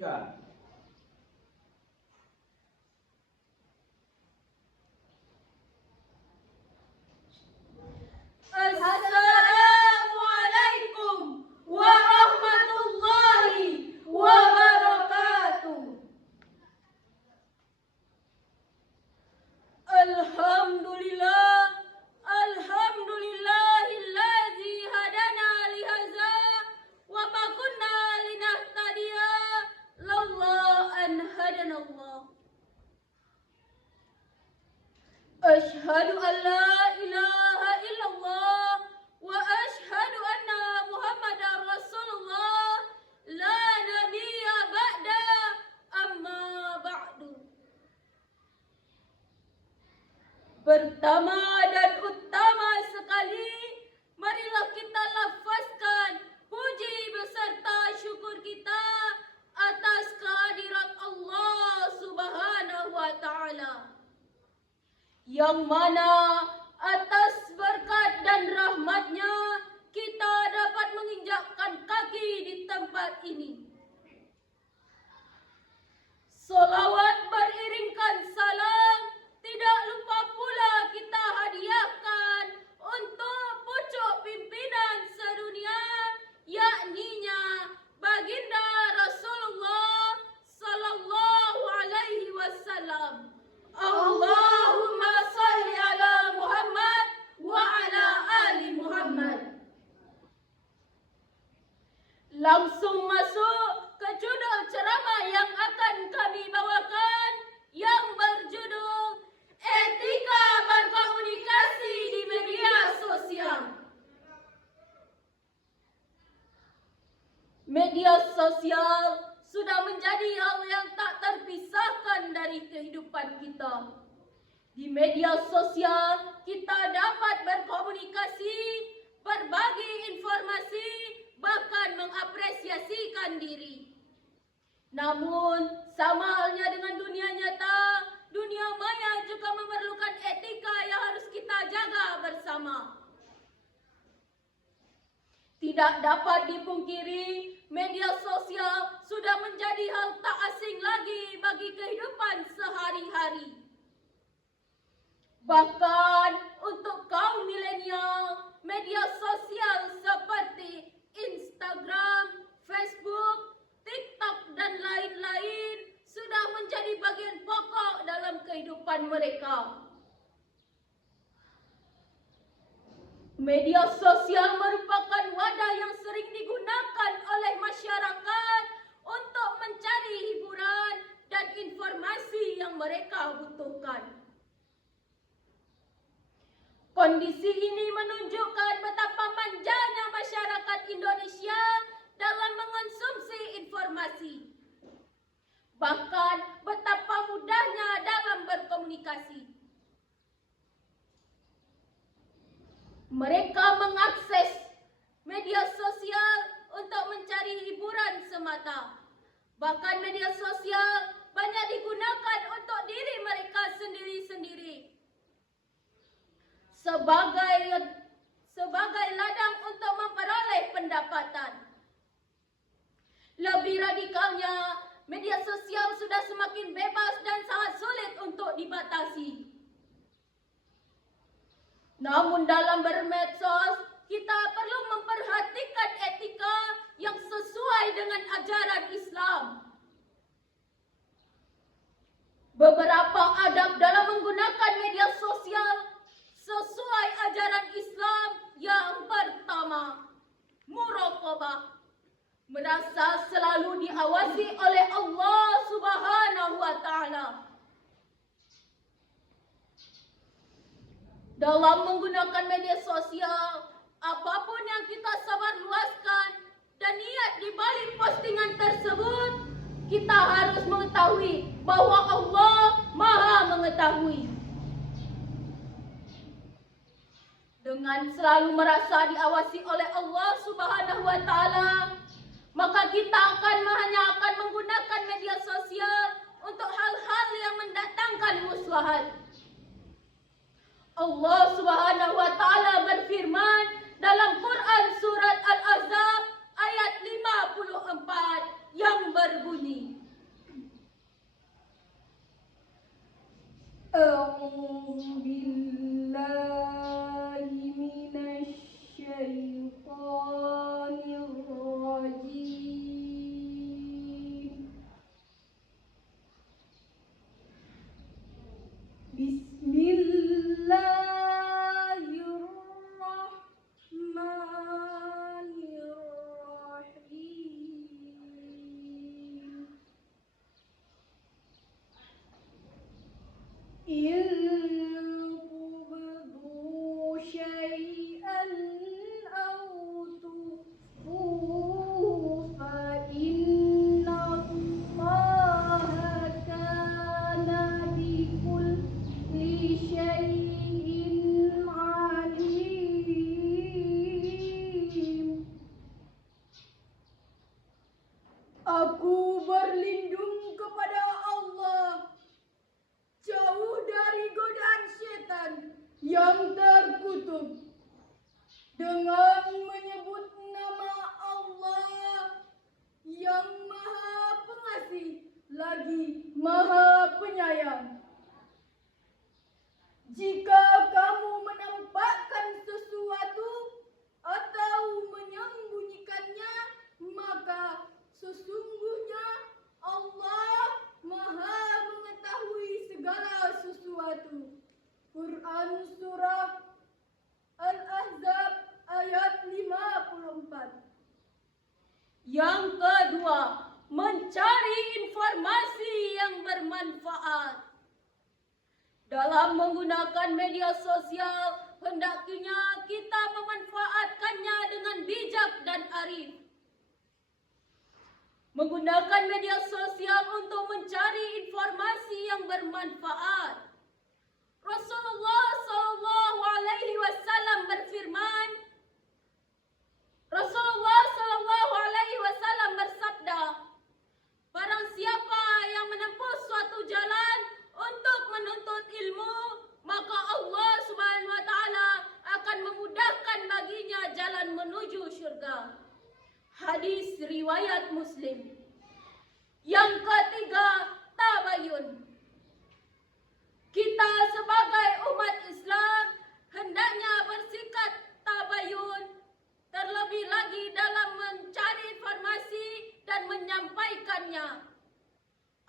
etika. Assalamualaikum warahmatullahi wabarakatuh. Alhamdulillahilladzi hadana li hadza wa ma kunna linahtadiya laula an hadanallah. Asyhadu an la ilaha illallah wa asyhadu anna Muhammadar Rasulullah la nabiyya ba'da amma ba'du. Pertama dan utama sekali, marilah kita lafazkan puji beserta syukur kita atas kehadirat Allah Subhanahu wa Ta'ala, yang mana atas berkat dan rahmatnya kita dapat menginjakkan kaki di tempat ini. Salawat beriringkan salam tidak lupa pula kita hadiahkan untuk pucuk pimpinan sedunia, yakninya baginda Rasulullah sallallahu alaihi wasallam. Allahumma salli ala Muhammad wa ala ali Muhammad. Langsung masuk ke judul ceramah yang akan kami bawakan, yang berjudul Etika Berkomunikasi di Media Sosial. Media sosial sudah menjadi hal yang tak terpisahkan dari kehidupan kita. Di media sosial kita dapat berkomunikasi, berbagi informasi, bahkan mengapresiasikan diri. Namun, sama halnya dengan dunia nyata, dunia maya juga memerlukan etika yang harus kita jaga bersama. Tidak dapat dipungkiri, media sosial sudah menjadi hal tak asing lagi bagi kehidupan sehari-hari. Bahkan untuk kaum milenial, media sosial seperti Instagram, Facebook, TikTok, dan lain-lain sudah menjadi bagian pokok dalam kehidupan mereka. Media sosial merupakan wadah yang sering digunakan oleh masyarakat untuk mencari hiburan dan informasi yang mereka butuhkan. Kondisi ini menunjukkan betapa manjanya masyarakat Indonesia dalam mengonsumsi informasi. Bahkan betapa mudahnya dalam berkomunikasi. Mereka mengakses media sosial untuk mencari hiburan semata. Bahkan media sosial banyak digunakan untuk diri mereka sendiri-sendiri. Sebagai ladang untuk memperoleh pendapatan. Lebih radikalnya, media sosial sudah semakin bebas dan sangat sulit untuk dibatasi. Namun dalam bermedsos, kita perlu memperhatikan etika yang sesuai dengan ajaran Islam. Beberapa adab dalam menggunakan media sosial sesuai ajaran Islam. Yang pertama, muraqabah. Merasa selalu diawasi oleh Allah Subhanahu wa Ta'ala. Dalam menggunakan media sosial, apapun yang kita sebarluaskan dan niat di balik postingan tersebut, kita harus mengetahui bahwa Allah Maha mengetahui. Dengan selalu merasa diawasi oleh Allah Subhanahu wa Ta'ala, maka kita hanya akan menggunakan media sosial untuk hal-hal yang mendatangkan muslihat. Allah Subhanahu wa Ta'ala berfirman dalam Quran surat Al-Ahzab ayat 54 yang berbunyi, أعوذ بالله من الشيطان الرجيم. بسم الله الرحمن الرحيم. إن تبدوا شيئا أو تخفوه فإن الله كان بكل شيء عليم. Aku berlindung kepada Allah jauh dari godaan setan yang terkutuk dengan menyebut nama Allah yang Maha Pengasih lagi Maha Penyayang. Jika kamu menampakkan sesuatu atau menyembunyikannya, maka sesungguhnya Allah Maha mengetahui segala sesuatu. Quran Surah Al-Ahzab ayat 54. Yang kedua, mencari informasi yang bermanfaat. Dalam menggunakan media sosial, hendaknya kita memanfaatkannya dengan bijak dan arif. Menggunakan media sosial untuk mencari informasi yang bermanfaat. Rasulullah sallallahu alaihi wasallam berfirman, Rasulullah sallallahu alaihi wasallam bersabda, barang siapa yang menempuh suatu jalan untuk menuntut ilmu, maka Allah Subhanahu wa taala akan memudahkan baginya jalan menuju syurga. Hadis riwayat Muslim. Yang ketiga, tabayun. Kita sebagai umat Islam hendaknya bersikap tabayun, terlebih lagi dalam mencari informasi dan menyampaikannya.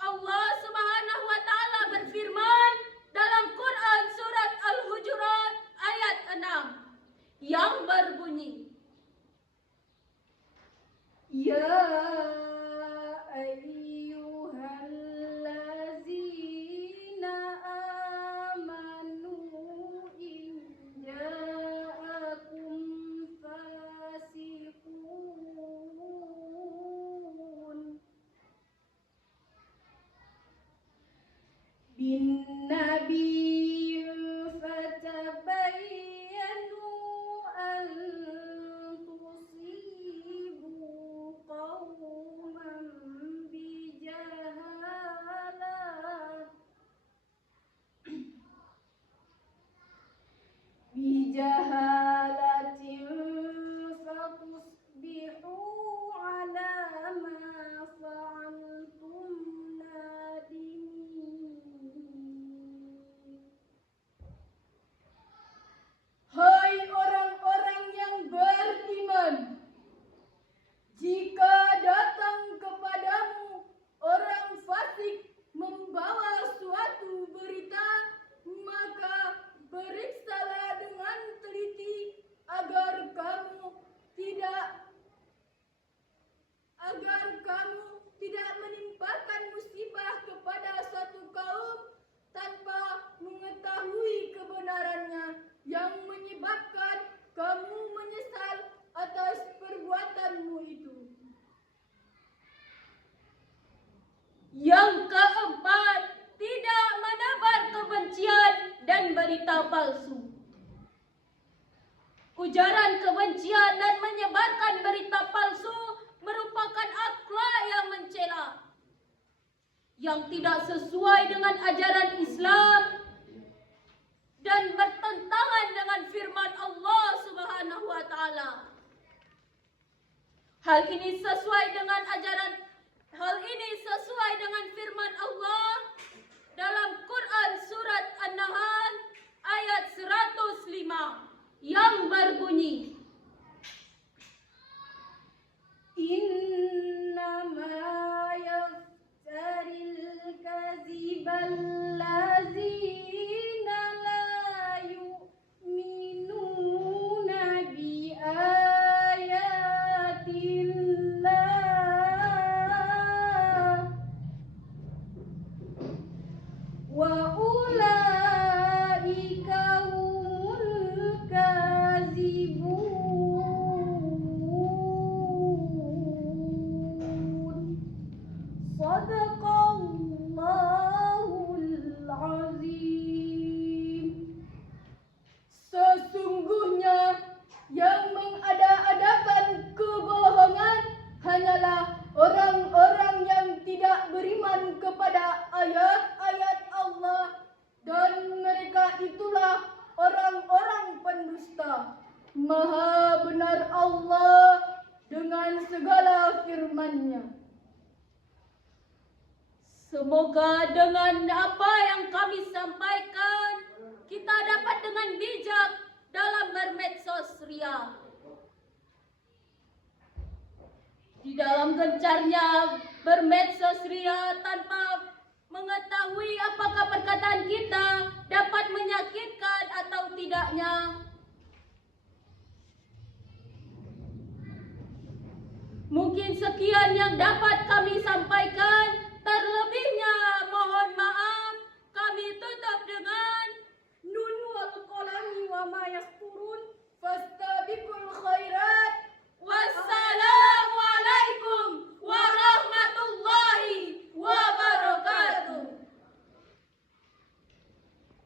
Allah Subhanahu wa taala berfirman dalam Quran surat Al-Hujurat ayat 6 yang berbunyi, Ya ayyuhallazina amanu in ja'akum fasiqun bin nabi fatabayyanu an tusibu qauman bijahalatin fatusbihu ala ma fa'altum nadimin. Hai orang-orang yang beriman, jika datang kepadamu orang fasik membawa suatu berita, maka periksalah dengan teliti agar kamu tidak menimpakan musibah kepada suatu kaum tanpa mengetahui kebenarannya, yang menyebabkan kamu menyesal atas perbuatanmu itu. Yang keempat, tidak menebar kebencian dan berita palsu. Ujaran kebencian dan menyebarkan berita palsu merupakan akhlak yang mencela, yang tidak sesuai dengan ajaran Islam dan bertentangan dengan firman Allah Subhanahu wa taala. Hal ini sesuai dengan firman Allah dalam Quran surat orang-orang yang tidak beriman kepada ayat-ayat Allah, dan mereka itulah orang-orang pendusta. Maha benar Allah dengan segala firman-Nya. Semoga dengan apa yang kami sampaikan, kita dapat dengan bijak dalam bermedsos ria. Di dalam gencarnya bermedsos ria tanpa mengetahui apakah perkataan kita dapat menyakitkan atau tidaknya. Mungkin sekian yang dapat kami sampaikan. Terlebihnya mohon maaf. Kami tutup dengan nun wal qalami wa ma yasturun fastabiqul khairat. Wassalam.